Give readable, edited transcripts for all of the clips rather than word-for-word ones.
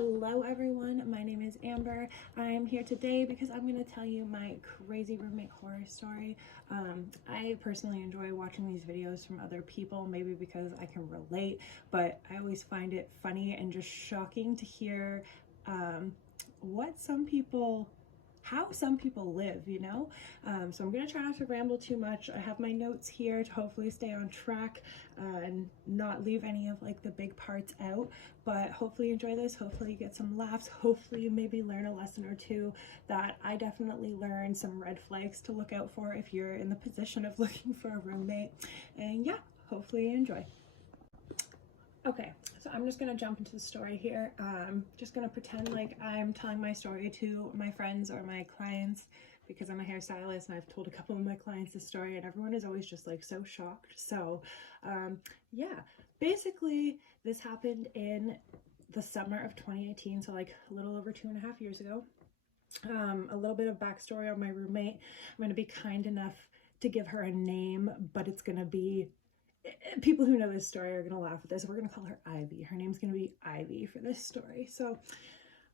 Hello everyone, my name is Amber. I am here today because I'm going to tell you my crazy roommate horror story. I personally enjoy watching these videos from other people, maybe because I can relate, but I always find it funny and just shocking to hear how some people live, you know? So I'm gonna try not to ramble too much. I have my notes here to hopefully stay on track and not leave any of like the big parts out, but hopefully you enjoy this. Hopefully you get some laughs. Hopefully you maybe learn a lesson or two that I definitely learned, some red flags to look out for if you're in the position of looking for a roommate. And yeah, hopefully you enjoy. Okay, so I'm just gonna jump into the story here. Just gonna pretend like I'm telling my story to my friends or my clients because I'm a hairstylist and I've told a couple of my clients this story and everyone is always just like so shocked. So yeah, basically this happened in the summer of 2018, so like a little over 2.5 years ago. A little bit of backstory on my roommate. I'm gonna be kind enough to give her a name, but it's gonna be, people who know this story are going to laugh at this. We're going to call her Ivy. Her name's going to be Ivy for this story. So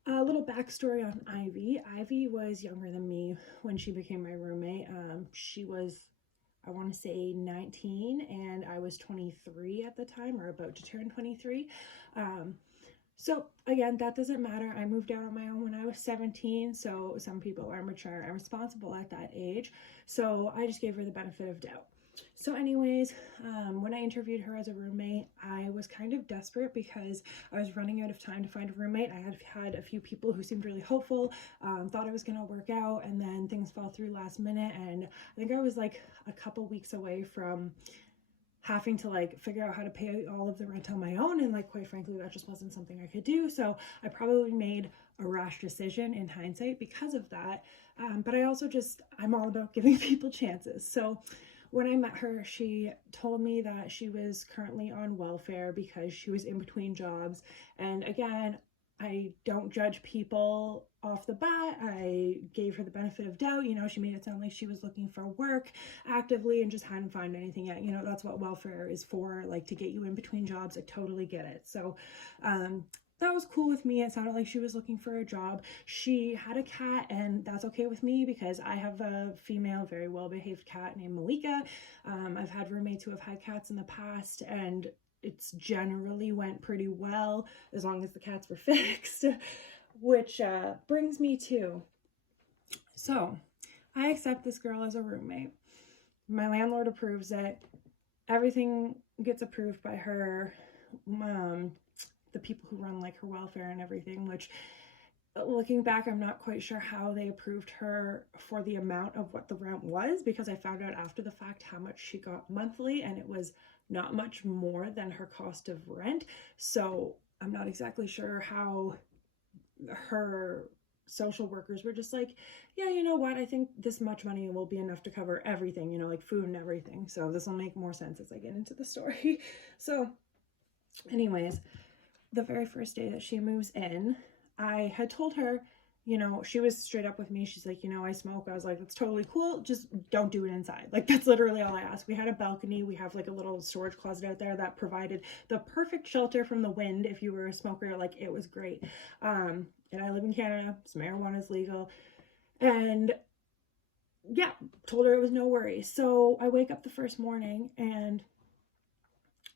a little backstory on Ivy. Ivy was younger than me when she became my roommate. She was, I want to say 19 and I was 23 at the time, or about to turn 23. So again, that doesn't matter. I moved out on my own when I was 17. So some people are mature and responsible at that age. So I just gave her the benefit of doubt. So anyways, when I interviewed her as a roommate, I was kind of desperate because I was running out of time to find a roommate. I had had a few people who seemed really hopeful, thought it was going to work out, and then things fell through last minute. And I think I was like a couple weeks away from having to like figure out how to pay all of the rent on my own, and like quite frankly that just wasn't something I could do. So I probably made a rash decision in hindsight because of that, but I also I'm all about giving people chances. So when I met her, she told me that she was currently on welfare because she was in between jobs. And again, I don't judge people off the bat. I gave her the benefit of doubt. You know, she made it sound like she was looking for work actively and just hadn't found anything yet. You know, that's what welfare is for, like to get you in between jobs. I totally get it. So that was cool with me. It sounded like she was looking for a job. She had a cat, and that's okay with me because I have a female, very well-behaved cat named Malika. I've had roommates who have had cats in the past, and it's generally went pretty well as long as the cats were fixed, which brings me to, so I accept this girl as a roommate. My landlord approves it. Everything gets approved by her. The people who run like her welfare and everything, which looking back, I'm not quite sure how they approved her for the amount of what the rent was, because I found out after the fact how much she got monthly and it was not much more than her cost of rent. So I'm not exactly sure how her social workers were just like, yeah, you know what, I think this much money will be enough to cover everything, you know, like food and everything. So this will make more sense as I get into the story. So anyways, the very first day that she moves in, I had told her, you know, she was straight up with me. She's like, you know, I smoke. I was like, that's totally cool. Just don't do it inside. Like, that's literally all I asked. We had a balcony. We have like a little storage closet out there that provided the perfect shelter from the wind if you were a smoker. Like, it was great. And I live in Canada, so marijuana is legal. And yeah, told her it was no worries. So I wake up the first morning and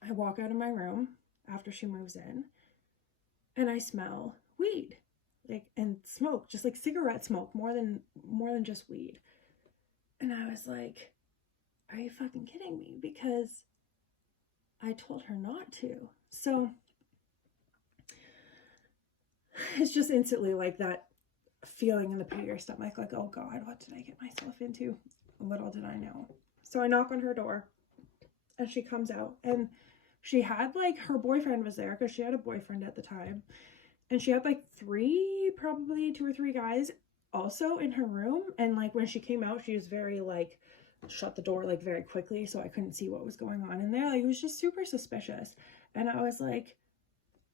I walk out of my room after she moves in, and I smell weed, like, and smoke, just like cigarette smoke, more than just weed. And I was like, are you fucking kidding me? Because I told her not to. So it's just instantly like that feeling in the pit of your stomach, like, oh God, what did I get myself into? Little did I know. So I knock on her door and she comes out, and she had like, her boyfriend was there because she had a boyfriend at the time. And she had like probably 2 or 3 guys also in her room. And like when she came out, she was very like, shut the door like very quickly, so I couldn't see what was going on in there. Like, it was just super suspicious. And I was like,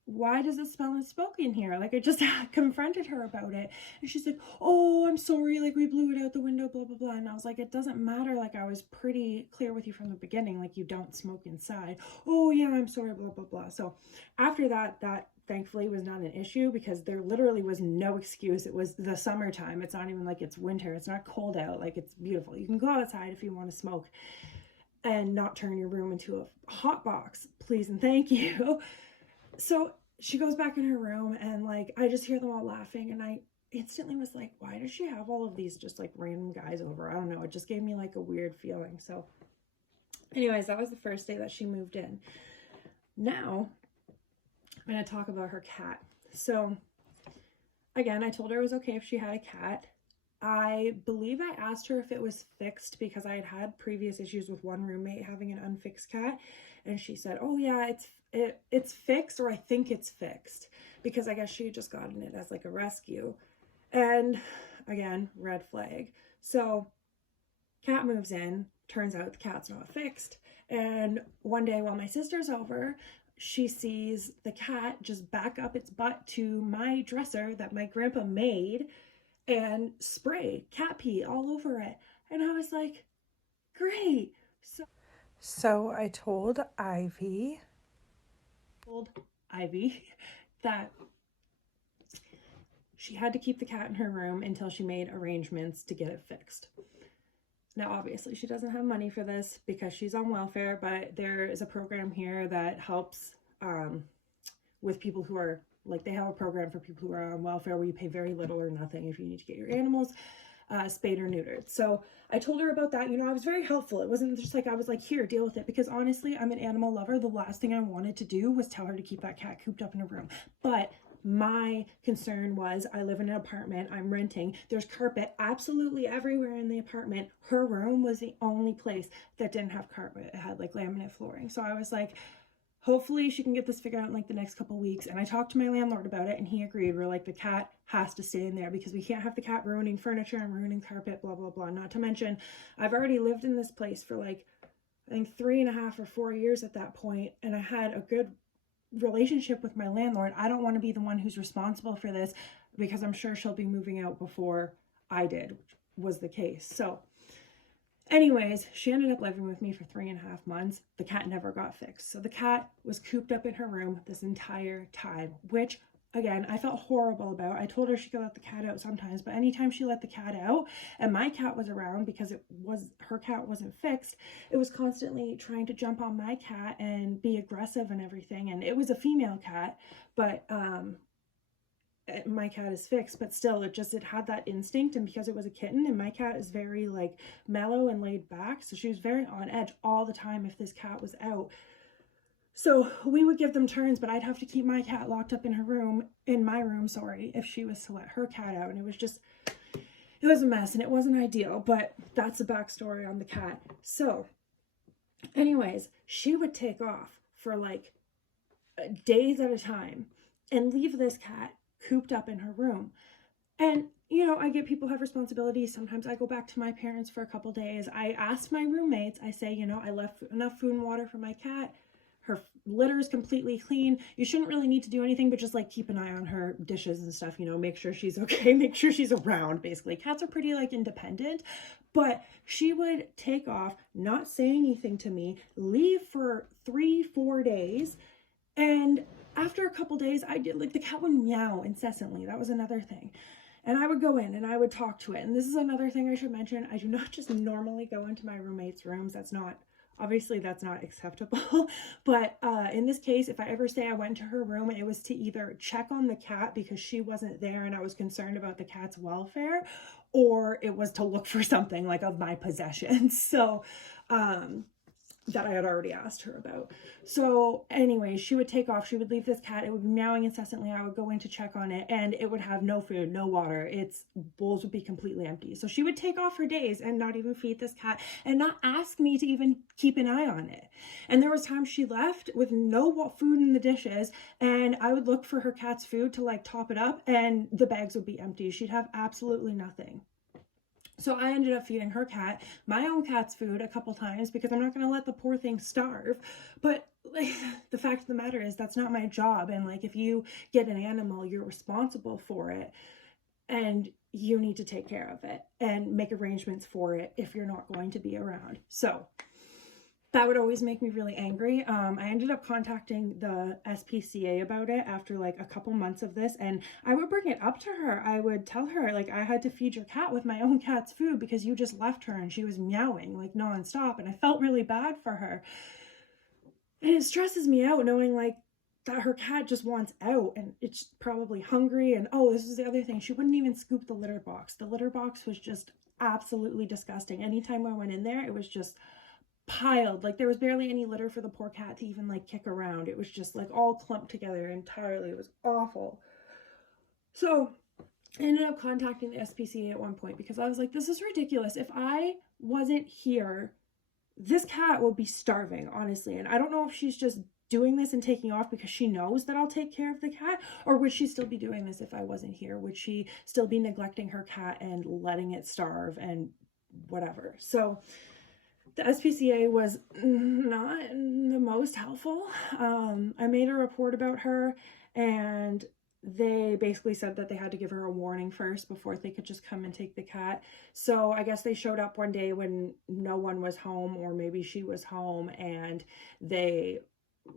why does it smell of smoke in here? Like, I just confronted her about it. And she's like, oh, I'm sorry. Like, we blew it out the window, blah, blah, blah. And I was like, it doesn't matter. Like, I was pretty clear with you from the beginning. Like, you don't smoke inside. Oh, yeah, I'm sorry, blah, blah, blah. So after that, that thankfully was not an issue because there literally was no excuse. It was the summertime. It's not even like it's winter. It's not cold out. Like, it's beautiful. You can go outside if you want to smoke and not turn your room into a hot box, please and thank you. So she goes back in her room and like, I just hear them all laughing, and I instantly was like, why does she have all of these just like random guys over? I don't know. It just gave me like a weird feeling. So anyways, that was the first day that she moved in. Now I'm going to talk about her cat. So again, I told her it was okay if she had a cat. I believe I asked her if it was fixed because I had previous issues with one roommate having an unfixed cat, and she said, oh yeah, it's fixed, or I think it's fixed, because I guess she had just gotten it as like a rescue. And again, red flag. So cat moves in, turns out the cat's not fixed, and one day while my sister's over, she sees the cat just back up its butt to my dresser that my grandpa made and spray cat pee all over it. And I was like, great. So I told Ivy that she had to keep the cat in her room until she made arrangements to get it fixed. Now, obviously, she doesn't have money for this because she's on welfare, but there is a program here that helps with people who are, like, they have a program for people who are on welfare where you pay very little or nothing if you need to get your animals spayed or neutered. So I told her about that. You know, I was very helpful. It wasn't just like I was like, here, deal with it, because honestly, I'm an animal lover. The last thing I wanted to do was tell her to keep that cat cooped up in a room. But my concern was, I live in an apartment, I'm renting, there's carpet absolutely everywhere in the apartment. Her room was the only place that didn't have carpet. It had like laminate flooring. So I was like, hopefully she can get this figured out in like the next couple weeks. And I talked to my landlord about it and he agreed. We're like, the cat has to stay in there because we can't have the cat ruining furniture and ruining carpet, blah, blah, blah. Not to mention, I've already lived in this place for like, I think 3.5 or 4 years at that point, and I had a good relationship with my landlord. I don't want to be the one who's responsible for this because I'm sure she'll be moving out before I did, which was the case. So anyways, she ended up living with me for 3.5 months. The cat never got fixed. So the cat was cooped up in her room this entire time, which again, I felt horrible about. I told her she could let the cat out sometimes, but anytime she let the cat out and my cat was around, because her cat wasn't fixed, it was constantly trying to jump on my cat and be aggressive and everything. And it was a female cat, but my cat is fixed, but still it had that instinct. And because it was a kitten, and my cat is very like mellow and laid back, so she was very on edge all the time if this cat was out. So we would give them turns, but I'd have to keep my cat locked up in my room, if she was to let her cat out. And it was a mess and it wasn't ideal, but that's the backstory on the cat. So anyways, she would take off for like days at a time and leave this cat cooped up in her room. And, you know, I get people have responsibilities. Sometimes I go back to my parents for a couple days. I asked my roommates, I say, you know, I left enough food and water for my cat. Her litter is completely clean. You shouldn't really need to do anything, but just like keep an eye on her dishes and stuff, you know, make sure she's okay, make sure she's around, basically. Cats are pretty like independent, but she would take off, not say anything to me, leave for 3-4 days. And after a couple days, the cat would meow incessantly. That was another thing. And I would go in and I would talk to it. And this is another thing I should mention. I do not just normally go into my roommate's rooms. Obviously that's not acceptable, but in this case, if I ever say I went to her room, it was to either check on the cat because she wasn't there and I was concerned about the cat's welfare, or it was to look for something like of my possessions. So, that I had already asked her about. So anyway, she would take off, she would leave this cat, it would be meowing incessantly, I would go in to check on it, and it would have no food, no water, its bowls would be completely empty. So she would take off for days and not even feed this cat and not ask me to even keep an eye on it. And there was times she left with no food in the dishes, and I would look for her cat's food to like top it up, and the bags would be empty. She'd have absolutely nothing. So I ended up feeding her cat my own cat's food a couple times because I'm not going to let the poor thing starve. But like, the fact of the matter is that's not my job. And like, if you get an animal, you're responsible for it and you need to take care of it and make arrangements for it if you're not going to be around. So that would always make me really angry. I ended up contacting the SPCA about it after like a couple months of this, and I would bring it up to her. I would tell her, like, I had to feed your cat with my own cat's food because you just left her and she was meowing like nonstop, and I felt really bad for her. And it stresses me out knowing like that her cat just wants out and it's probably hungry. And oh, this is the other thing, she wouldn't even scoop the litter box. The litter box was just absolutely disgusting. Anytime I went in there, it was just piled, like there was barely any litter for the poor cat to even like kick around. It was just like all clumped together entirely. It was awful. So I ended up contacting the SPCA at one point because I was like, this is ridiculous. If I wasn't here, this cat would be starving, honestly. And I don't know if she's just doing this and taking off because she knows that I'll take care of the cat, or would she still be doing this if I wasn't here? Would she still be neglecting her cat and letting it starve and whatever? So the SPCA was not the most helpful. I made a report about her, and they basically said that they had to give her a warning first before they could just come and take the cat. So I guess they showed up one day when no one was home, or maybe she was home, and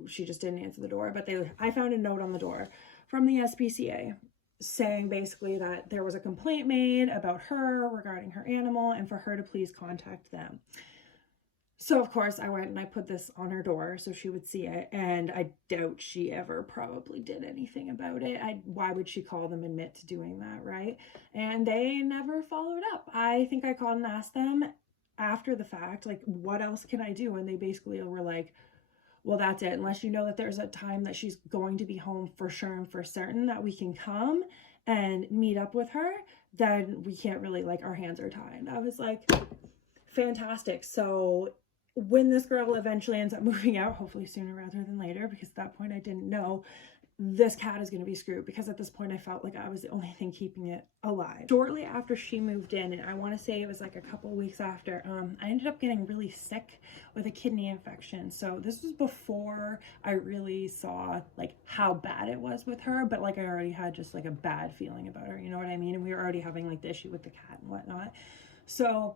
she just didn't answer the door. But I found a note on the door from the SPCA saying basically that there was a complaint made about her regarding her animal and for her to please contact them. So of course I went and I put this on her door so she would see it, and I doubt she ever probably did anything about it. Why would she call them and admit to doing that, right? And they never followed up. I think I called and asked them after the fact, like, what else can I do? And they basically were like, well, that's it. Unless you know that there's a time that she's going to be home for sure and for certain that we can come and meet up with her, then we can't really, like, our hands are tied. I was like, fantastic. So when this girl eventually ends up moving out, hopefully sooner rather than later, because at that point I didn't know, this cat is going to be screwed, because at this point I felt like I was the only thing keeping it alive. Shortly after she moved in, and I want to say it was like a couple weeks after, I ended up getting really sick with a kidney infection. So this was before I really saw like how bad it was with her, but like I already had just like a bad feeling about her, you know what I mean? And we were already having like the issue with the cat and whatnot. So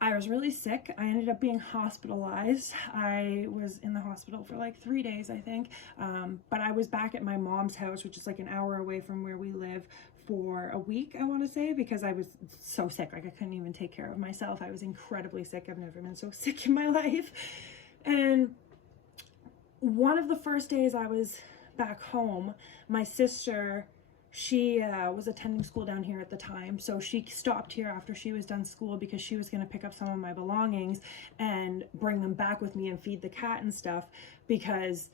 I was really sick. I ended up being hospitalized. I was in the hospital for like 3 days, I think. But I was back at my mom's house, which is like an hour away from where we live, for a week, I want to say, because I was so sick. Like I couldn't even take care of myself. I was incredibly sick. I've never been so sick in my life. And one of the first days I was back home, my sister, she was attending school down here at the time, so she stopped here after she was done school because she was going to pick up some of my belongings and bring them back with me and feed the cat and stuff, because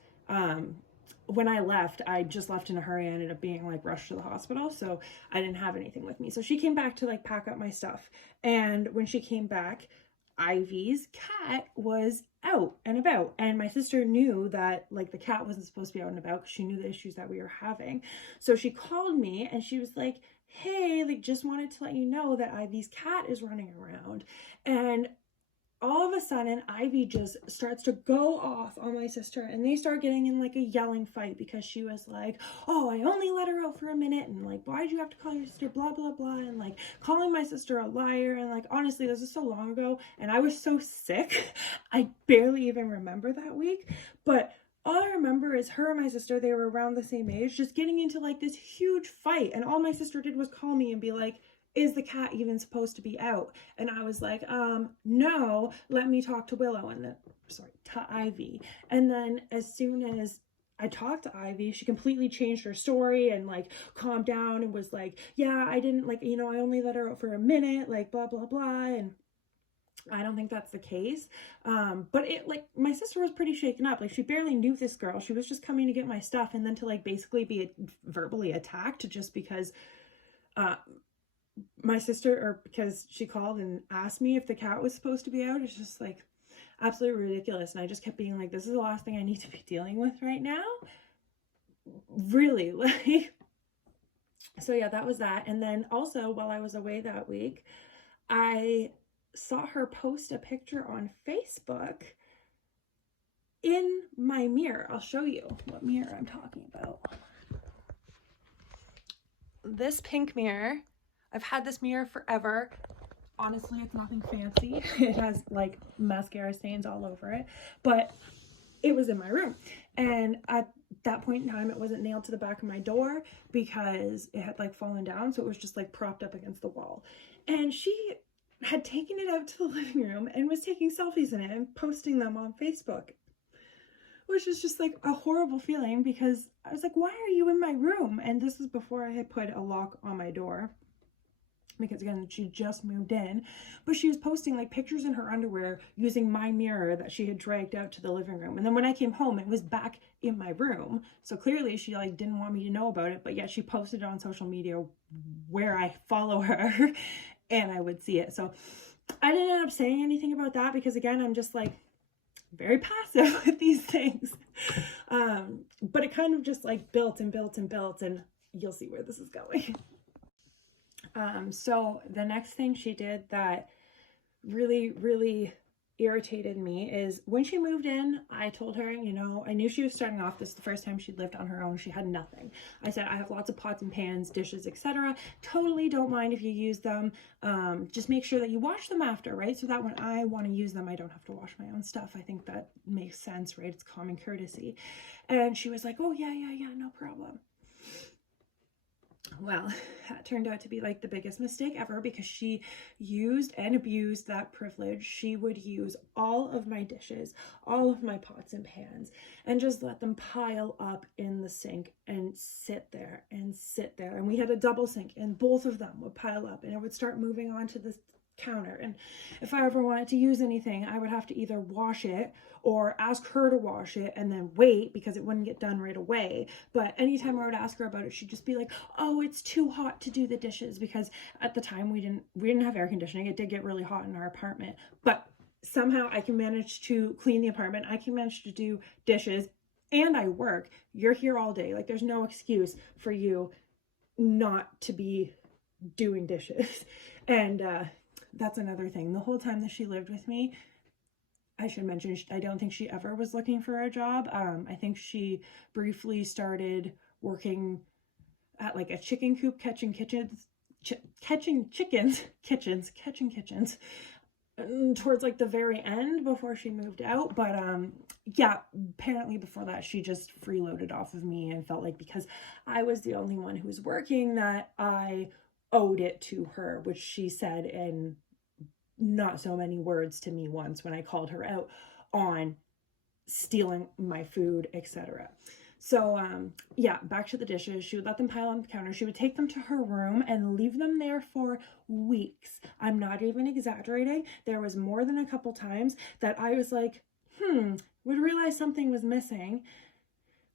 when I left, I just left in a hurry. I ended up being like rushed to the hospital, so I didn't have anything with me. So she came back to like pack up my stuff, and when she came back, Ivy's cat was out and about, and my sister knew that like the cat wasn't supposed to be out and about because she knew the issues that we were having. So she called me and she was like, hey, like, just wanted to let you know that Ivy's cat is running around. And all of a sudden Ivy just starts to go off on my sister, and they start getting in like a yelling fight because she was like, oh, I only let her out for a minute, and like, why did you have to call your sister blah blah blah, and like calling my sister a liar. And like, honestly, this is so long ago and I was so sick I barely even remember that week. But all I remember is her and my sister, they were around the same age, just getting into like this huge fight, and all my sister did was call me and be like, is the cat even supposed to be out? And I was like, no, let me talk to Willow, and then, to Ivy. And then as soon as I talked to Ivy, she completely changed her story and like calmed down and was like, yeah, I didn't, like, you know, I only let her out for a minute, like blah, blah, blah. And I don't think that's the case. But it, like, my sister was pretty shaken up. Like, she barely knew this girl. She was just coming to get my stuff, and then to like basically be verbally attacked just because my sister, or because she called and asked me if the cat was supposed to be out. It's just like absolutely ridiculous. And I just kept being like, this is the last thing I need to be dealing with right now. Really, like, so yeah, that was that. And then also while I was away that week, I saw her post a picture on Facebook in my mirror. I'll show you what mirror I'm talking about. This pink mirror. I've had this mirror forever. honestly, it's nothing fancy. It has like mascara stains all over it, but it was in my room. And at that point in time, it wasn't nailed to the back of my door because it had like fallen down. So it was just like propped up against the wall. And she had taken it out to the living room and was taking selfies in it and posting them on Facebook, which was just like a horrible feeling because I was like, why are you in my room? And this was before I had put a lock on my door, because again, she just moved in, but she was posting like pictures in her underwear using my mirror that she had dragged out to the living room. And then when I came home, it was back in my room. So clearly she like didn't want me to know about it, but yet she posted it on social media where I follow her and I would see it. So I didn't end up saying anything about that because again, I'm just like very passive with these things. But it kind of just like built and built and built, and you'll see where this is going. So the next thing she did that really, really irritated me is when she moved in, I told her, you know, I knew she was starting off. This is the first time she'd lived on her own. She had nothing. I said, I have lots of pots and pans, dishes, etc. Totally don't mind if you use them. Just make sure that you wash them after, right? So that when I want to use them, I don't have to wash my own stuff. I think that makes sense, right? It's common courtesy. And she was like, oh yeah, no problem. Well, that turned out to be like the biggest mistake ever because she used and abused that privilege. She would use all of my dishes, all of my pots and pans, and just let them pile up in the sink and sit there and sit there. And we had a double sink and both of them would pile up and it would start moving onto the counter. And if I ever wanted to use anything, I would have to either wash it or ask her to wash it and then wait because it wouldn't get done right away. But anytime I would ask her about it, she'd just be like, oh, it's too hot to do the dishes, because at the time we didn't have air conditioning. It did get really hot in our apartment, but somehow I can manage to clean the apartment. I can manage to do dishes and I work. You're here all day. Like there's no excuse for you not to be doing dishes. And that's another thing. The whole time that she lived with me, I should mention, I don't think she ever was looking for a job. I think she briefly started working at like a chicken coop, catching chickens towards like the very end before she moved out. But yeah, apparently before that she just freeloaded off of me and felt like because I was the only one who was working that I owed it to her, which she said in not so many words to me once when I called her out on stealing my food, etc. So yeah, back to the dishes. She would let them pile on the counter. She would take them to her room and leave them there for weeks. I'm not even exaggerating. There was more than a couple times that I was like, would realize something was missing,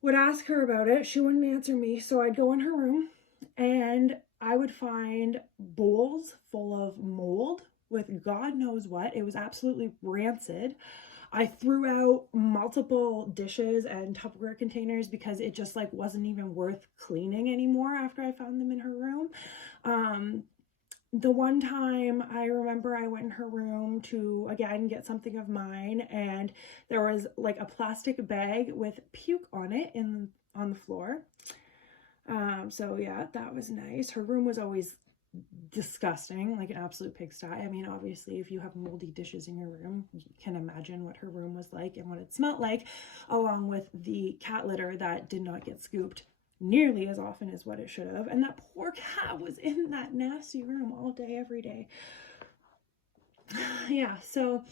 would ask her about it. She wouldn't answer me. So I'd go in her room and I would find bowls full of mold with God knows what. It was absolutely rancid. I threw out multiple dishes and Tupperware containers because it just like wasn't even worth cleaning anymore after I found them in her room. The one time I remember I went in her room to again get something of mine and there was like a plastic bag with puke on it on the floor. So yeah, that was nice. Her room was always disgusting, like an absolute pigsty. I mean, obviously if you have moldy dishes in your room, you can imagine what her room was like and what it smelled like, along with the cat litter that did not get scooped nearly as often as what it should have. And that poor cat was in that nasty room all day, every day. Yeah, so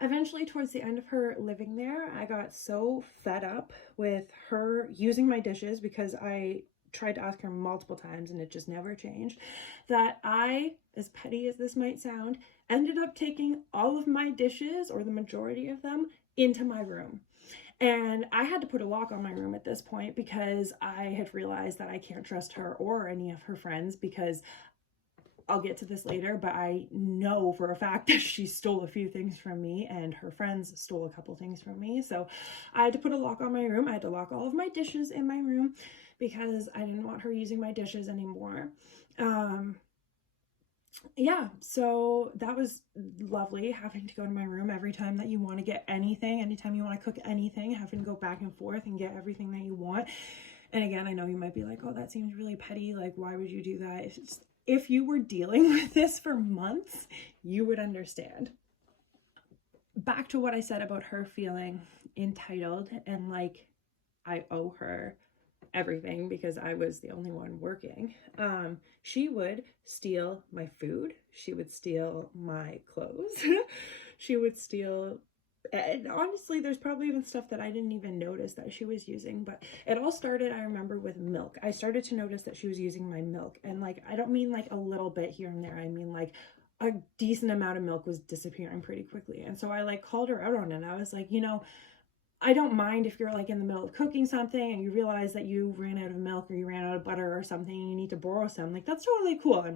eventually towards the end of her living there, I got so fed up with her using my dishes, because I tried to ask her multiple times and it just never changed, that I, as petty as this might sound, ended up taking all of my dishes, or the majority of them, into my room. And I had to put a lock on my room at this point because I had realized that I can't trust her or any of her friends, because I'll get to this later, but I know for a fact that she stole a few things from me and her friends stole a couple things from me. So I had to put a lock on my room. I had to lock all of my dishes in my room because I didn't want her using my dishes anymore. Yeah, so that was lovely, having to go to my room every time that you want to get anything, anytime you want to cook anything, having to go back and forth and get everything that you want. And again, I know you might be like, oh, that seems really petty. Like, why would you do that? if you were dealing with this for months, you would understand. Back to what I said about her feeling entitled and like I owe her everything because I was the only one working. She would steal my food. She would steal my clothes. She would steal, and honestly, there's probably even stuff that I didn't even notice that she was using, but it all started, I remember, with milk. I started to notice that she was using my milk, and like, I don't mean like a little bit here and there. I mean like a decent amount of milk was disappearing pretty quickly. And so I like called her out on it. And I was like, you know, I don't mind if you're like in the middle of cooking something and you realize that you ran out of milk or you ran out of butter or something and you need to borrow some. Like, that's totally cool.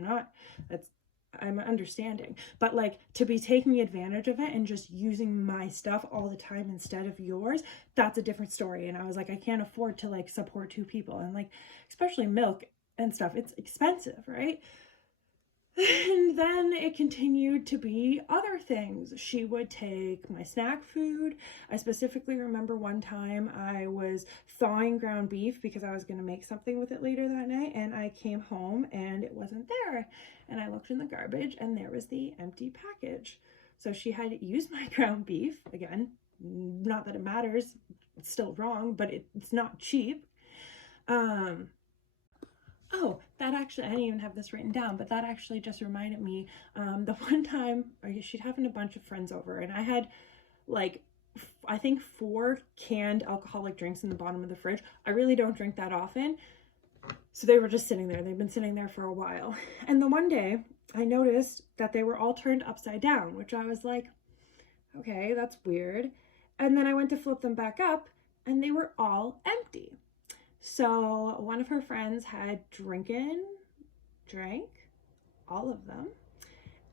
I'm understanding. But like, to be taking advantage of it and just using my stuff all the time instead of yours, that's a different story. And I was like, I can't afford to like support two people. And like, especially milk and stuff, it's expensive, right? And then it continued to be other things. She would take my snack food. I specifically remember one time I was thawing ground beef because I was going to make something with it later that night, and I came home and it wasn't there. And I looked in the garbage and there was the empty package. So she had used my ground beef. Again, not that it matters, it's still wrong, but it's not cheap. Oh, that actually, I didn't even have this written down, but that actually just reminded me, the one time she'd having a bunch of friends over, and I had like, I think 4 canned alcoholic drinks in the bottom of the fridge. I really don't drink that often. So they were just sitting there. They've been sitting there for a while. And the one day I noticed that they were all turned upside down, which I was like, okay, that's weird. And then I went to flip them back up and they were all empty. So one of her friends had drank all of them,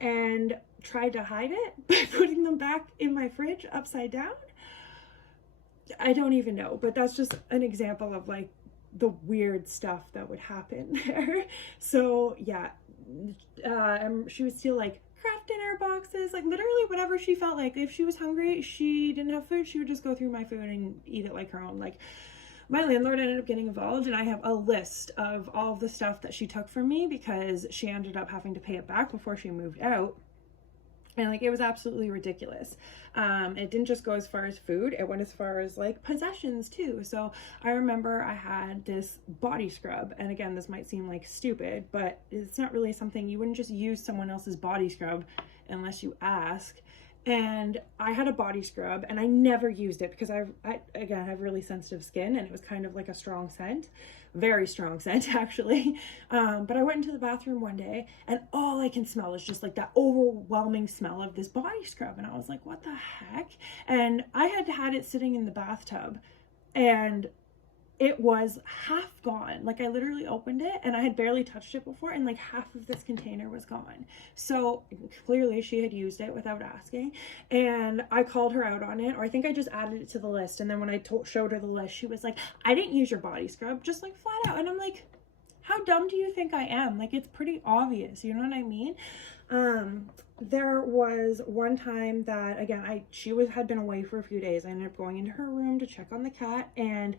and tried to hide it by putting them back in my fridge upside down. I don't even know, but that's just an example of like the weird stuff that would happen there. So yeah, she would steal like craft dinner boxes, like literally whatever she felt like. If she was hungry, she didn't have food, she would just go through my food and eat it like her own. Like, my landlord ended up getting involved, and I have a list of all of the stuff that she took from me because she ended up having to pay it back before she moved out. And like, it was absolutely ridiculous. It didn't just go as far as food, it went as far as like possessions too. So I remember I had this body scrub, and again, this might seem like stupid, but it's not really something, you wouldn't just use someone else's body scrub unless you ask. And I had a body scrub and I never used it because I again have really sensitive skin, and it was kind of like a strong scent, very strong scent actually. But I went into the bathroom one day and all I can smell is just like that overwhelming smell of this body scrub. And I was like, what the heck? And I had it sitting in the bathtub and it was half gone. Like, I literally opened it and I had barely touched it before, and like half of this container was gone. So clearly she had used it without asking, and I called her out on it, or I think I just added it to the list. And then when I showed her the list, she was like, I didn't use your body scrub, just like flat out. And I'm like, how dumb do you think I am? Like, it's pretty obvious, you know what I mean? There was one time that, again, she had been away for a few days. I ended up going into her room to check on the cat, and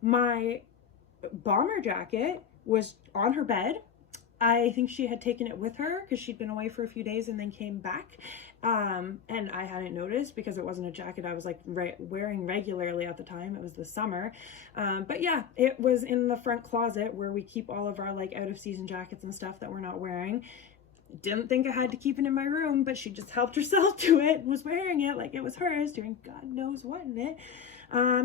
my bomber jacket was on her bed. I think she had taken it with her because she'd been away for a few days and then came back. And I hadn't noticed because it wasn't a jacket I was like wearing regularly at the time. It was the summer. But yeah, it was in the front closet where we keep all of our like out of season jackets and stuff that we're not wearing. Didn't think I had to keep it in my room, but she just helped herself to it, was wearing it like it was hers, doing God knows what in it.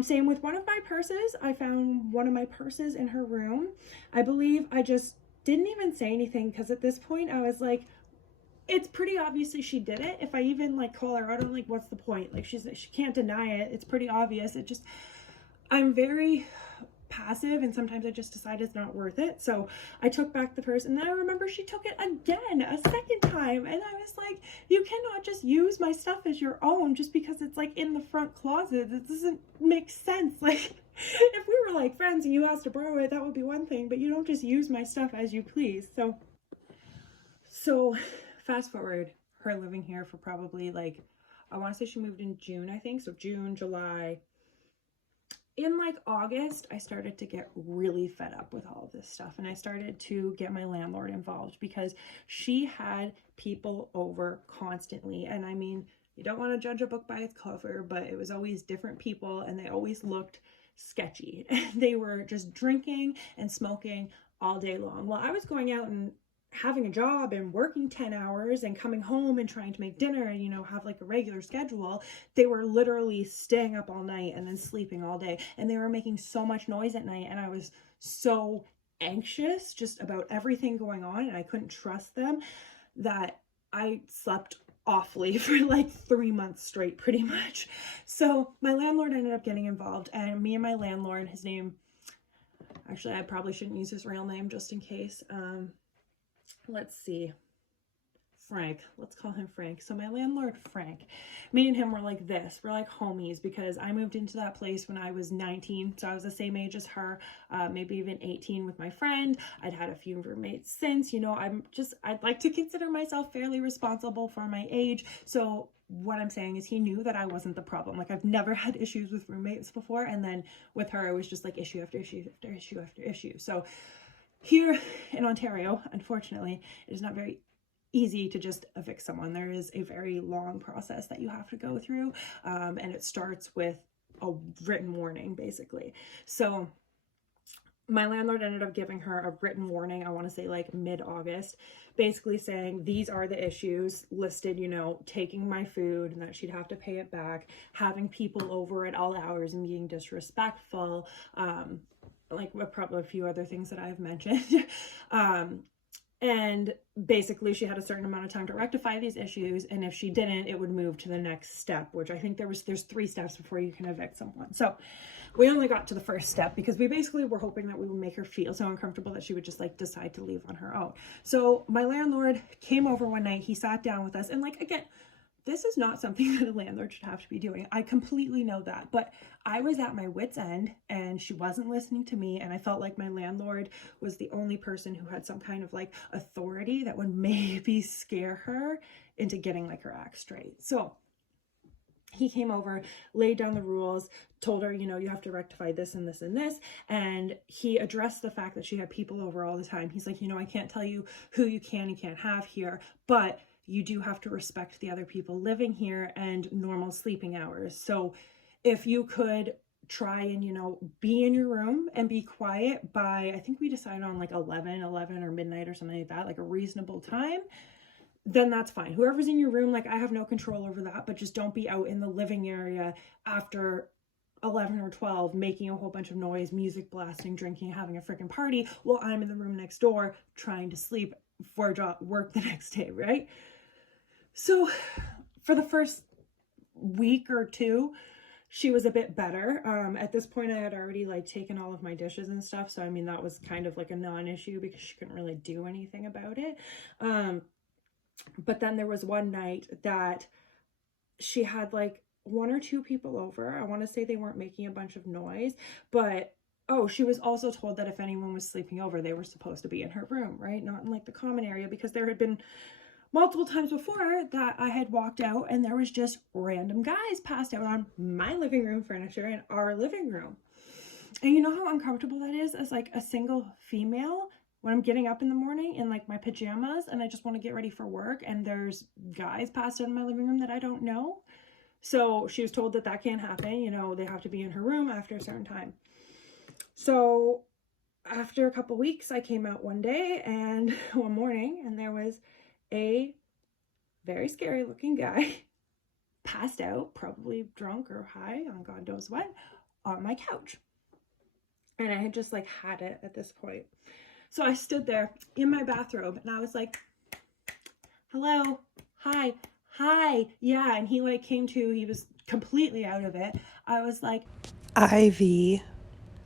Same with one of my purses. I found one of my purses in her room. I believe I just didn't even say anything because at this point I was like, it's pretty obviously she did it. If I even like call her out, I'm like, what's the point? Like, she can't deny it. It's pretty obvious. I'm very passive, and sometimes I just decide it's not worth it. So I took back the purse, and then I remember she took it again a second time, and I was like, you cannot just use my stuff as your own just because it's like in the front closet. It doesn't make sense. Like, if we were like friends and you asked to borrow it, that would be one thing, but you don't just use my stuff as you please. So fast forward, her living here for probably like, I want to say she moved in June, I think. So June, July, in like August, I started to get really fed up with all of this stuff, and I started to get my landlord involved because she had people over constantly. And I mean, you don't want to judge a book by its cover, but it was always different people and they always looked sketchy. They were just drinking and smoking all day long. Well, I was going out and having a job and working 10 hours and coming home and trying to make dinner and, you know, have like a regular schedule. They were literally staying up all night and then sleeping all day. And they were making so much noise at night. And I was so anxious just about everything going on, and I couldn't trust them, that I slept awfully for like 3 months straight, pretty much. So my landlord ended up getting involved, and me and my landlord, his name, actually, I probably shouldn't use his real name just in case. Let's see, Frank, let's call him Frank. So my landlord, Frank, me and him were like this. We're like homies because I moved into that place when I was 19. So I was the same age as her, maybe even 18 with my friend. I'd had a few roommates since, you know, I'd like to consider myself fairly responsible for my age. So what I'm saying is he knew that I wasn't the problem. Like, I've never had issues with roommates before. And then with her, it was just like issue after issue after issue after issue. So here in Ontario, unfortunately, it is not very easy to just evict someone. There is a very long process that you have to go through, and it starts with a written warning, basically. So my landlord ended up giving her a written warning, I want to say like mid-August, basically saying these are the issues listed, you know, taking my food and that she'd have to pay it back, having people over at all hours and being disrespectful, like probably a few other things that I've mentioned. And basically she had a certain amount of time to rectify these issues, and if she didn't, it would move to the next step, which I think there's 3 steps before you can evict someone. So we only got to the first step because we basically were hoping that we would make her feel so uncomfortable that she would just like decide to leave on her own. So my landlord came over one night, he sat down with us, and like, again, this is not something that a landlord should have to be doing. I completely know that, but I was at my wit's end and she wasn't listening to me. And I felt like my landlord was the only person who had some kind of like authority that would maybe scare her into getting like her act straight. So he came over, laid down the rules, told her, you know, you have to rectify this and this and this. And he addressed the fact that she had people over all the time. He's like, you know, I can't tell you who you can and can't have here, but you do have to respect the other people living here and normal sleeping hours. So if you could try and, you know, be in your room and be quiet by, I think we decided on like 11 or midnight or something like that, like a reasonable time, then that's fine. Whoever's in your room, like, I have no control over that, but just don't be out in the living area after 11 or 12 making a whole bunch of noise, music blasting, drinking, having a freaking party while I'm in the room next door trying to sleep for work the next day, right? So for the first week or two, she was a bit better. At this point, I had already like taken all of my dishes and stuff. So, I mean, that was kind of like a non-issue because she couldn't really do anything about it. But then there was one night that she had like 1 or 2 people over. I want to say they weren't making a bunch of noise, but oh, she was also told that if anyone was sleeping over, they were supposed to be in her room, right? Not in like the common area, because there had been multiple times before that I had walked out and there was just random guys passed out on my living room furniture in our living room. And you know how uncomfortable that is as like a single female when I'm getting up in the morning in like my pajamas and I just want to get ready for work and there's guys passed out in my living room that I don't know. So she was told that that can't happen. You know, they have to be in her room after a certain time. So after a couple weeks, I came out one day and one morning, and there was a very scary looking guy passed out, probably drunk or high on God knows what, on my couch. And I had just like had it at this point. So I stood there in my bathrobe and I was like, hello, hi, yeah. And he like came to, he was completely out of it. I was like, Ivy,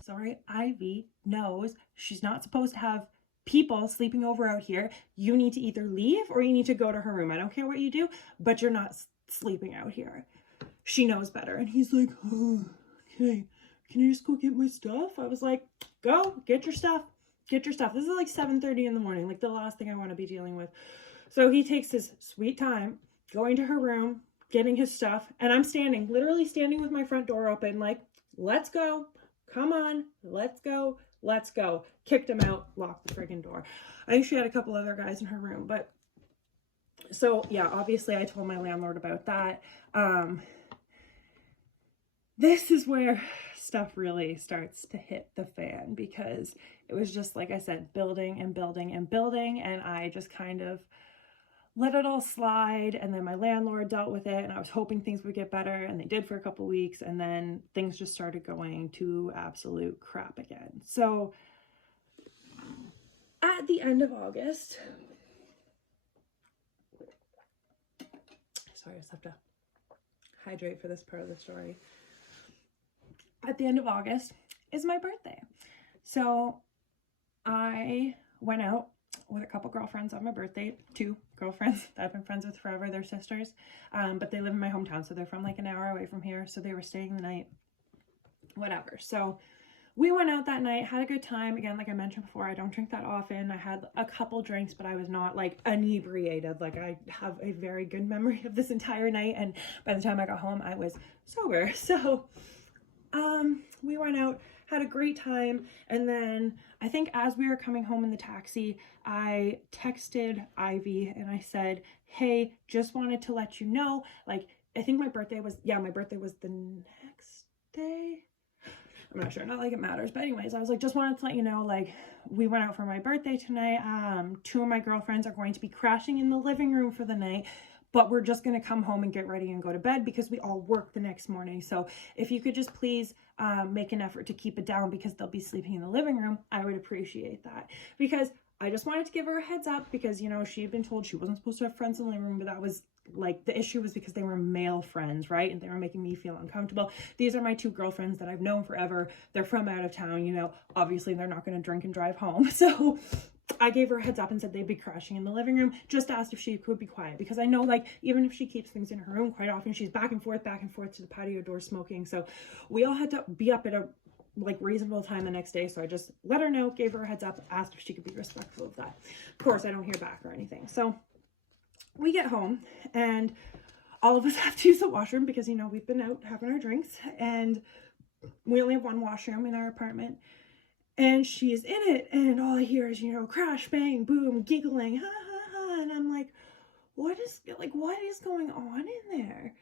sorry, Ivy knows she's not supposed to have people sleeping over out here. You need to either leave or you need to go to her room. I don't care what you do, but you're not sleeping out here. She knows better. And he's like, oh, okay, can you just go get my stuff? I was like, go get your stuff. Get your stuff. This is like 7:30 in the morning, like the last thing I want to be dealing with. So he takes his sweet time going to her room, getting his stuff, and I'm standing, literally standing with my front door open, like, let's go. Come on, let's go. Let's go. Kicked him out, locked the friggin' door. I think she had a couple other guys in her room, but so yeah, obviously I told my landlord about that. This is where stuff really starts to hit the fan, because it was just, like I said, building and building and building, and I just kind of let it all slide. And then my landlord dealt with it, and I was hoping things would get better, and they did for a couple weeks, and then things just started going to absolute crap again. So at the end of August, sorry, I just have to hydrate for this part of the story. At the end of August is my birthday. So I went out with a couple girlfriends on my birthday, 2 girlfriends that I've been friends with forever. They're sisters, but they live in my hometown, so they're from like an hour away from here. So they were staying the night, whatever. So we went out that night, had a good time. Again, like I mentioned before, I don't drink that often. I had a couple drinks, but I was not like inebriated. Like, I have a very good memory of this entire night, and by the time I got home, I was sober. So we went out, had a great time, and then I think as we were coming home in the taxi, I texted Ivy and I said, hey, just wanted to let you know, like, I think my birthday was the next day. I'm not sure, not like it matters, but anyways, I was like, just wanted to let you know, like, we went out for my birthday tonight. 2 of my girlfriends are going to be crashing in the living room for the night, but we're just going to come home and get ready and go to bed because we all work the next morning. So if you could just please make an effort to keep it down, because they'll be sleeping in the living room, I would appreciate that. Because I just wanted to give her a heads up, because, you know, she had been told she wasn't supposed to have friends in the living room, but that was like, the issue was because they were male friends, right? And they were making me feel uncomfortable. These are my 2 girlfriends that I've known forever. They're from out of town, you know, obviously they're not going to drink and drive home. So I gave her a heads up and said they'd be crashing in the living room. Just asked if she could be quiet, because I know, like, even if she keeps things in her room, quite often she's back and forth to the patio door smoking. So we all had to be up at a like reasonable time the next day. So I just let her know, gave her a heads up, asked if she could be respectful of that. Of course, I don't hear back or anything. So we get home and all of us have to use the washroom because, you know, we've been out having our drinks and we only have one washroom in our apartment. And she's in it, and all I hear is, you know, crash, bang, boom, giggling, ha, ha, ha. And I'm like, what is going on in there?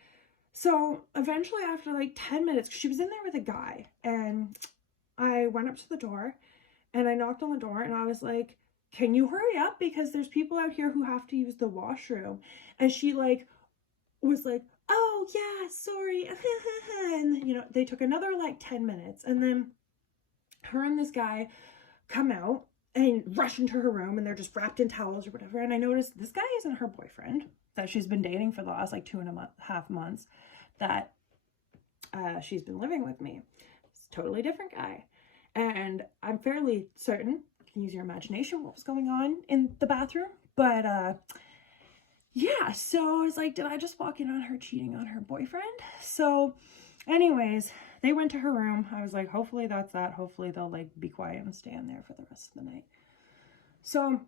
So eventually, after like 10 minutes, she was in there with a guy, and I went up to the door, and I knocked on the door, and I was like, can you hurry up? Because there's people out here who have to use the washroom. And she like was like, oh yeah, sorry. And, you know, they took another like 10 minutes, and then her and this guy come out and rush into her room, and they're just wrapped in towels or whatever. And I noticed this guy isn't her boyfriend that she's been dating for the last like 2.5 months that she's been living with me. It's a totally different guy. And I'm fairly certain, you can use your imagination, what was going on in the bathroom. But yeah, so I was like, did I just walk in on her cheating on her boyfriend? So anyways, they went to her room. I was like, hopefully that's that. Hopefully they'll like be quiet and stay in there for the rest of the night. So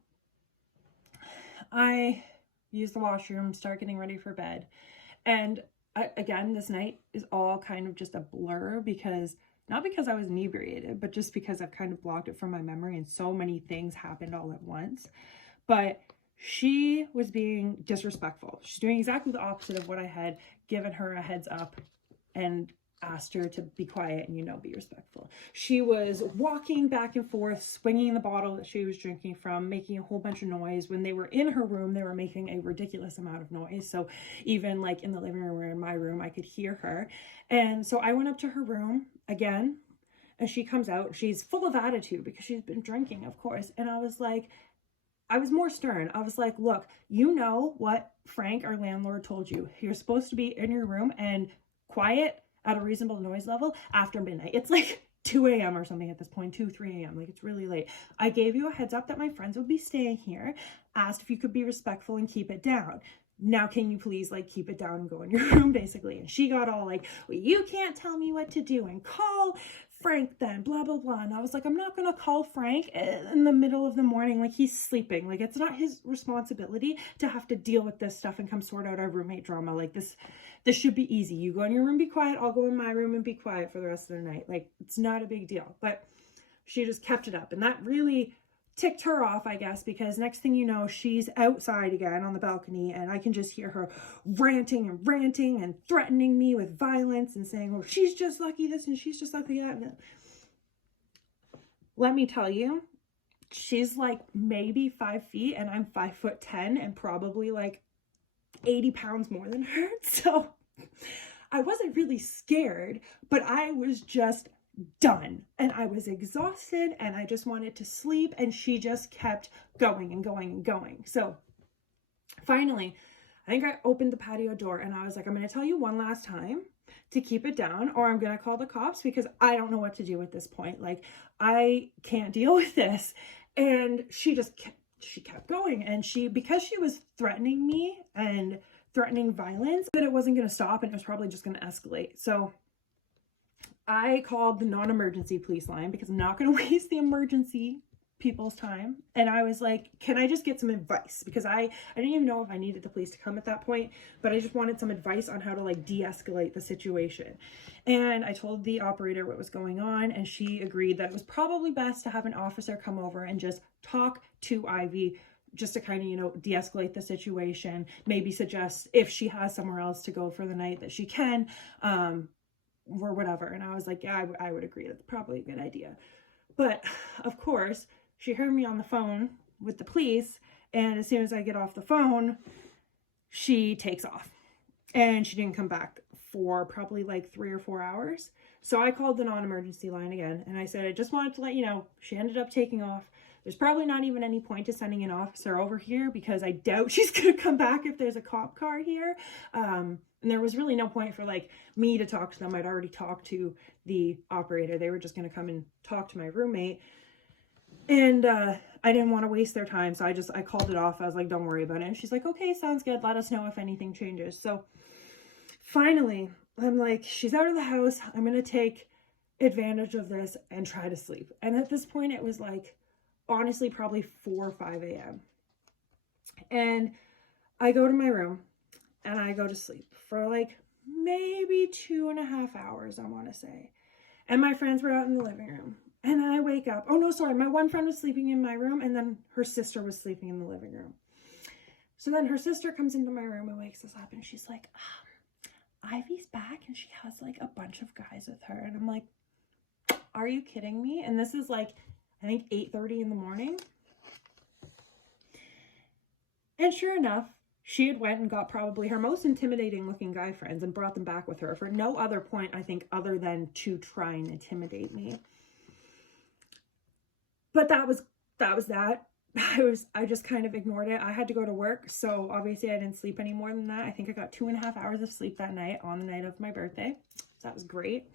I use the washroom, start getting ready for bed. And again, this night is all kind of just a blur, because not because I was inebriated, but just because I've kind of blocked it from my memory and so many things happened all at once. But she was being disrespectful. She's doing exactly the opposite of what I had given her a heads up and asked her to be quiet and, you know, be respectful. She was walking back and forth, swinging the bottle that she was drinking from, making a whole bunch of noise. When they were in her room, they were making a ridiculous amount of noise. So even like in the living room or in my room, I could hear her. And so I went up to her room again, and she comes out. She's full of attitude because she's been drinking, of course. And I was like, I was more stern. I was like, look, you know what Frank, our landlord, told you. You're supposed to be in your room and quiet at a reasonable noise level after midnight. It's like 2 a.m. or something at this point, 3 a.m. Like, it's really late. I gave you a heads up that my friends would be staying here, asked if you could be respectful and keep it down. Now, can you please like keep it down and go in your room, basically? And she got all like, well, you can't tell me what to do, and call Frank then, blah, blah, blah. And I was like, I'm not going to call Frank in the middle of the morning. Like, he's sleeping. Like, it's not his responsibility to have to deal with this stuff and come sort out our roommate drama. Like, this should be easy. You go in your room, be quiet. I'll go in my room and be quiet for the rest of the night. Like, it's not a big deal. But she just kept it up. And that really ticked her off, I guess, because next thing you know, she's outside again on the balcony, and I can just hear her ranting and threatening me with violence and saying, oh, she's just lucky this and she's just lucky that. And let me tell you, she's like maybe 5 feet and I'm 5'10" and probably like 80 pounds more than her. So I wasn't really scared, but I was just done, and I was exhausted and I just wanted to sleep, and she just kept going and going and going. So finally, I think I opened the patio door and I was like, I'm going to tell you one last time to keep it down, or I'm going to call the cops, because I don't know what to do at this point. Like, I can't deal with this. And she kept going, and because she was threatening me and threatening violence, that it wasn't going to stop and it was probably just going to escalate. So I called the non-emergency police line, because I'm not going to waste the emergency people's time. And I was like, can I just get some advice? Because I didn't even know if I needed the police to come at that point, but I just wanted some advice on how to like de-escalate the situation. And I told the operator what was going on, and she agreed that it was probably best to have an officer come over and just talk to Ivy, just to kind of, you know, de-escalate the situation, maybe suggest if she has somewhere else to go for the night that she can, or whatever. And I was like, yeah, I would agree. That's probably a good idea. But of course, she heard me on the phone with the police, and as soon as I get off the phone, she takes off. And she didn't come back for probably like 3 or 4 hours. So I called the non-emergency line again, and I said, I just wanted to let you know, she ended up taking off. There's probably not even any point to sending an officer over here, because I doubt she's going to come back if there's a cop car here. And there was really no point for like me to talk to them. I'd already talked to the operator. They were just going to come and talk to my roommate. And I didn't want to waste their time. So I called it off. I was like, don't worry about it. And she's like, okay, sounds good. Let us know if anything changes. So finally, I'm like, she's out of the house. I'm going to take advantage of this and try to sleep. And at this point, it was like, honestly, probably 4 or 5 a.m. And I go to my room and I go to sleep for like maybe 2.5 hours, I want to say. And my friends were out in the living room. And I wake up. Oh, no, sorry. My one friend was sleeping in my room, and then her sister was sleeping in the living room. So then her sister comes into my room and wakes us up, and she's like, Ivy's back, and she has like a bunch of guys with her. And I'm like, are you kidding me? And this is like, I think 8:30 in the morning. And sure enough, she had went and got probably her most intimidating looking guy friends and brought them back with her for no other point, I think, other than to try and intimidate me. But that was that. I just kind of ignored it. I had to go to work, so obviously I didn't sleep any more than that. I think I got 2.5 hours of sleep that night, on the night of my birthday. So that was great.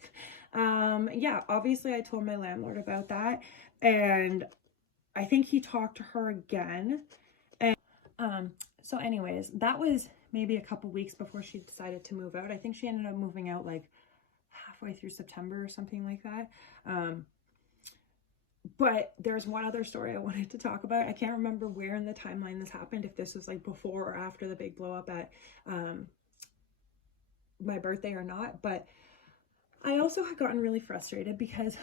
Yeah, obviously I told my landlord about that, and I think he talked to her again. And so anyways, that was maybe a couple weeks before she decided to move out. I think she ended up moving out like halfway through September or something like that. But there's one other story I wanted to talk about. I can't remember where in the timeline this happened, if this was like before or after the big blow up at my birthday or not. But I also had gotten really frustrated because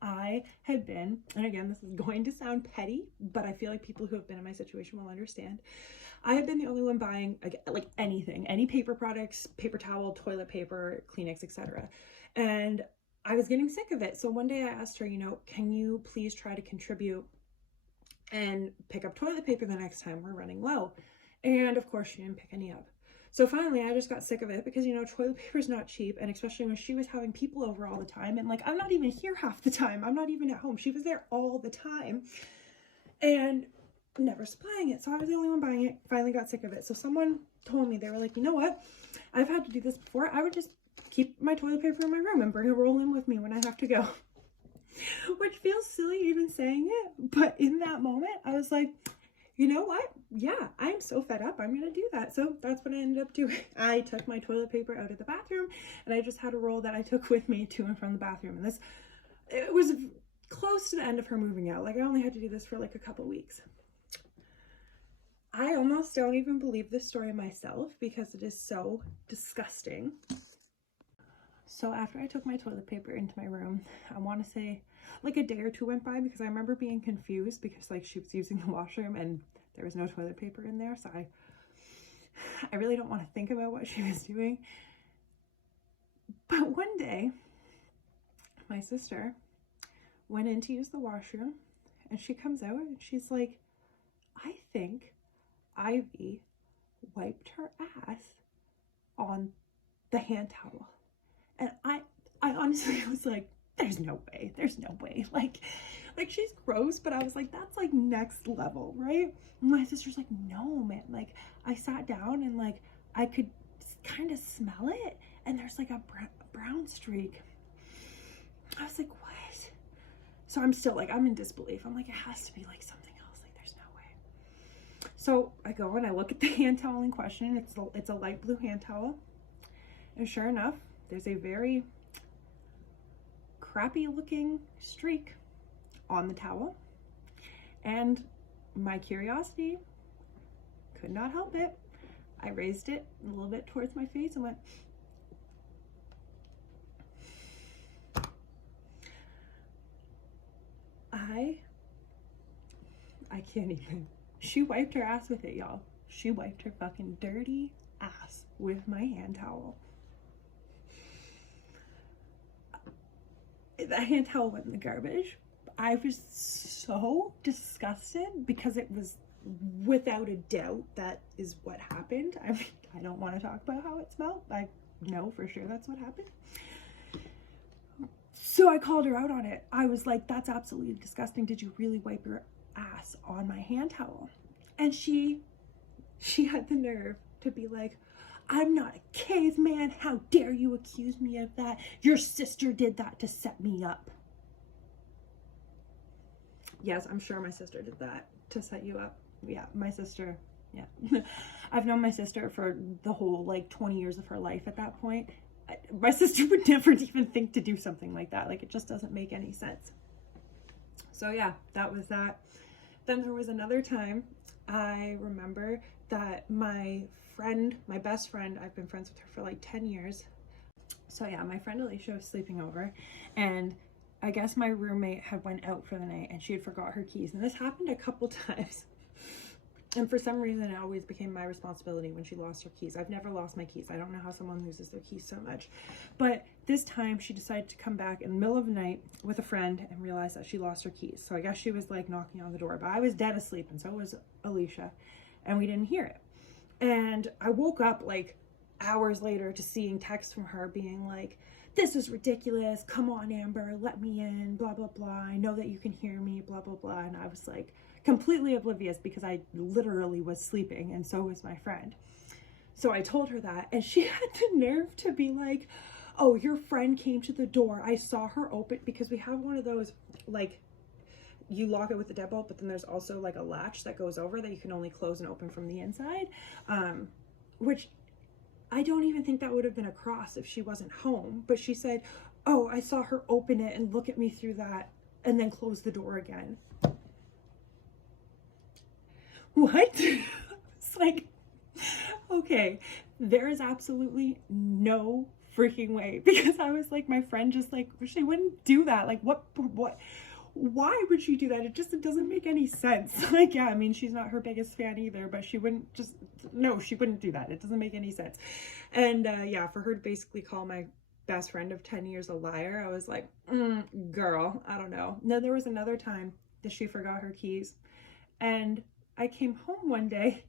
I had been, and again, this is going to sound petty, but I feel like people who have been in my situation will understand. I had been the only one buying like anything, any paper products, paper towel, toilet paper, Kleenex, etc. And I was getting sick of it. So one day I asked her, you know, can you please try to contribute and pick up toilet paper the next time we're running low? And of course she didn't pick any up. So finally I just got sick of it because, you know, toilet paper is not cheap. And especially when she was having people over all the time, and like, I'm not even here half the time. I'm not even at home. She was there all the time and never supplying it. So I was the only one buying it. Finally got sick of it. So someone told me, they were like, you know what? I've had to do this before. I would just keep my toilet paper in my room and bring a roll in with me when I have to go. Which feels silly even saying it, but in that moment I was like, you know what? Yeah, I'm so fed up. I'm gonna do that. So that's what I ended up doing. I took my toilet paper out of the bathroom and I just had a roll that I took with me to and from the bathroom. And this, it was close to the end of her moving out. Like I only had to do this for like a couple weeks. I almost don't even believe this story myself because it is so disgusting. So after I took my toilet paper into my room, I want to say like a day or two went by because I remember being confused because like she was using the washroom and there was no toilet paper in there. So I really don't want to think about what she was doing. But one day, my sister went in to use the washroom and she comes out and she's like, I think Ivy wiped her ass on the hand towel. And I honestly was like, there's no way. Like she's gross, but I was like, that's like next level, right? And my sister's like, no, man. Like I sat down and like I could kind of smell it, and there's like a brown streak. I was like, what? So I'm still like, I'm in disbelief. I'm like, it has to be like something else. Like there's no way. So I go and I look at the hand towel in question. It's a light blue hand towel, and sure enough, there's a very crappy looking streak on the towel, and my curiosity could not help it. I raised it a little bit towards my face and went, I can't even. She wiped her ass with it, y'all. She wiped her fucking dirty ass with my hand towel. That hand towel went in the garbage. I was so disgusted because it was without a doubt that is what happened. I mean, I don't want to talk about how it smelled. I know for sure that's what happened. So I called her out on it. I was like, that's absolutely disgusting. Did you really wipe your ass on my hand towel? And she had the nerve to be like, I'm not a caveman. How dare you accuse me of that? Your sister did that to set me up. Yes, I'm sure my sister did that to set you up. Yeah, my sister, yeah. I've known my sister for the whole like 20 years of her life at that point. My sister would never even think to do something like that. Like it just doesn't make any sense. So yeah, that was that. Then there was another time I remember that my best friend, I've been friends with her for like 10 years. So yeah, my friend Alicia was sleeping over, and I guess my roommate had went out for the night and she had forgot her keys. And this happened a couple times. And for some reason, it always became my responsibility when she lost her keys. I've never lost my keys. I don't know how someone loses their keys so much. But this time she decided to come back in the middle of the night with a friend and realized that she lost her keys. So I guess she was like knocking on the door, but I was dead asleep and so was Alicia, and we didn't hear it. And I woke up like hours later to seeing texts from her being like, this is ridiculous. Come on, Amber, let me in, blah, blah, blah. I know that you can hear me, blah, blah, blah. And I was like completely oblivious because I literally was sleeping, and so was my friend. So I told her that, and she had the nerve to be like, oh, your friend came to the door. I saw her open, because we have one of those, like, you lock it with the deadbolt, but then there's also like a latch that goes over that you can only close and open from the inside, which I don't even think that would have been a cross if she wasn't home. But she said, oh, I saw her open it and look at me through that and then close the door again. What? It's like, okay, there is absolutely no freaking way, because I was like, my friend just like, she wouldn't do that. Like what, why would she do that? It doesn't make any sense. Like, yeah, I mean, she's not her biggest fan either, but she wouldn't she wouldn't do that. It doesn't make any sense. And yeah, for her to basically call my best friend of 10 years a liar, I was like, girl, I don't know. No, there was another time that she forgot her keys, and I came home one day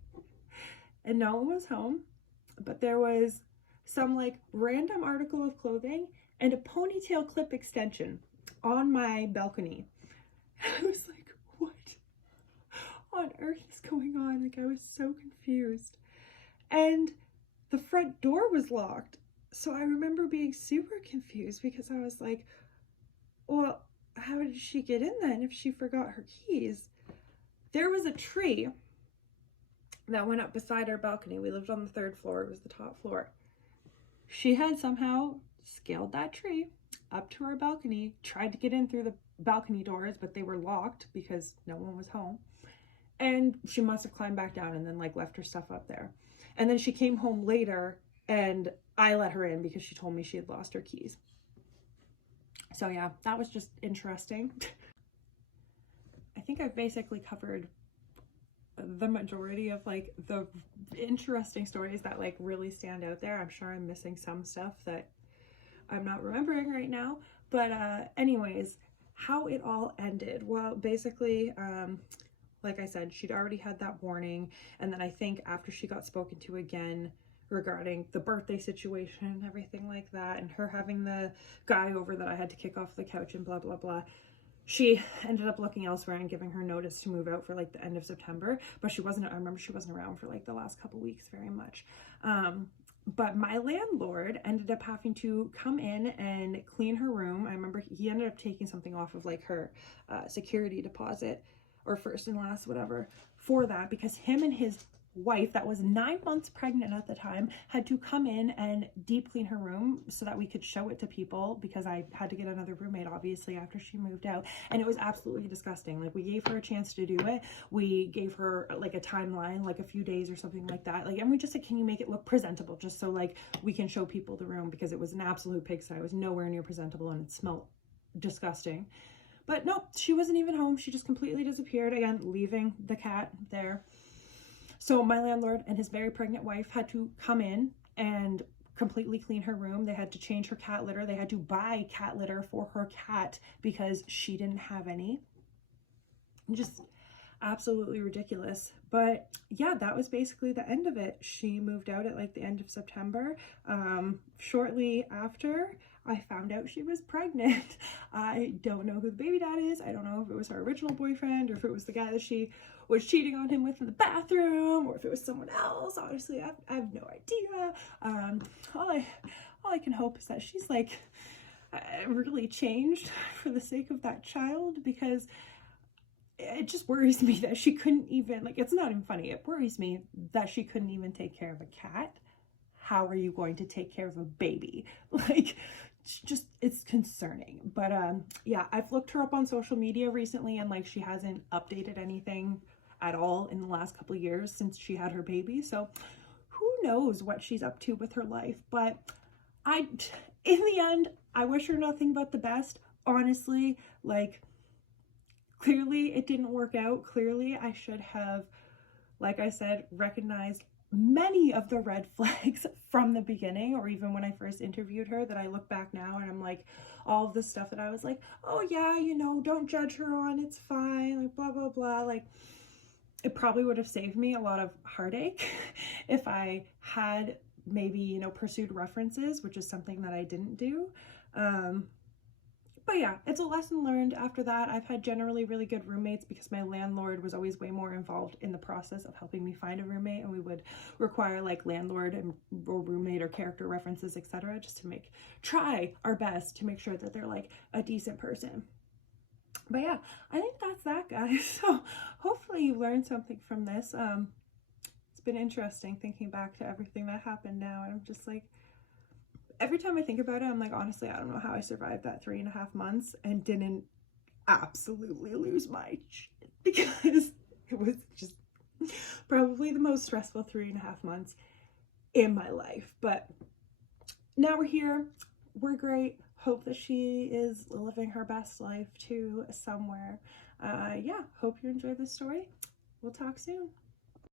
and no one was home, but there was some like random article of clothing and a ponytail clip extension on my balcony. I was like, what on earth is going on? Like, I was so confused. And the front door was locked. So I remember being super confused because I was like, well, how did she get in then if she forgot her keys? There was a tree that went up beside our balcony. We lived on the 3rd floor. It was the top floor. She had somehow scaled that tree up to our balcony, tried to get in through the balcony doors, but they were locked because no one was home. And she must have climbed back down and then like left her stuff up there. And then she came home later and I let her in because she told me she had lost her keys. So yeah, that was just interesting. I think I've basically covered the majority of like the interesting stories that like really stand out there. I'm sure I'm missing some stuff that I'm not remembering right now, but anyways, how it all ended. Well, basically, like I said, she'd already had that warning, and then I think after she got spoken to again regarding the birthday situation and everything like that, and her having the guy over that I had to kick off the couch and blah blah blah, she ended up looking elsewhere and giving her notice to move out for like the end of September. But she wasn't, I remember she wasn't around for like the last couple weeks very much. But my landlord ended up having to come in and clean her room. I remember he ended up taking something off of like her security deposit or first and last, whatever, for that, because him and his wife, that was 9 months pregnant at the time, had to come in and deep clean her room so that we could show it to people, because I had to get another roommate obviously after she moved out. And it was absolutely disgusting. Like, we gave her a chance to do it. We gave her like a timeline, like a few days or something like that. Like, and we just said, can you make it look presentable, just so like we can show people the room, because it was an absolute pigsty. It was nowhere near presentable and it smelled disgusting. But no, she wasn't even home. She just completely disappeared, again leaving the cat there. So my landlord and his very pregnant wife had to come in and completely clean her room. They had to change her cat litter. They had to buy cat litter for her cat because she didn't have any. Just absolutely ridiculous. But yeah, that was basically the end of it. She moved out at like the end of September. Shortly after, I found out she was pregnant. I don't know who the baby dad is. I don't know if it was her original boyfriend or if it was the guy that she was cheating on him with in the bathroom, or if it was someone else. Honestly, I have no idea. All I can hope is that she's like really changed for the sake of that child, because it just worries me that she couldn't even, like, it's not even funny. It worries me that she couldn't even take care of a cat. How are you going to take care of a baby? Like, it's concerning. But yeah, I've looked her up on social media recently, and like, she hasn't updated anything at all in the last couple of years since she had her baby. So who knows what she's up to with her life. But in the end, I wish her nothing but the best. Honestly, like, clearly it didn't work out. Clearly I should have, like I said, recognized many of the red flags from the beginning, or even when I first interviewed her, that I look back now and I'm like, all of the stuff that I was like, oh yeah, you know, don't judge her on, it's fine, like blah blah blah. Like, it probably would have saved me a lot of heartache if I had maybe, you know, pursued references, which is something that I didn't do. But yeah, it's a lesson learned. After that, I've had generally really good roommates, because my landlord was always way more involved in the process of helping me find a roommate, and we would require like landlord and or roommate or character references, etc., just to try our best to make sure that they're like a decent person. But yeah, I think that's that, guys. So hopefully you learned something from this. It's been interesting thinking back to everything that happened now, and I'm just like, every time I think about it, I'm like, honestly, I don't know how I survived that 3.5 months and didn't absolutely lose my shit, because it was just probably the most stressful 3.5 months in my life. But now we're here. We're great. Hope that she is living her best life too somewhere. Yeah, hope you enjoyed this story. We'll talk soon.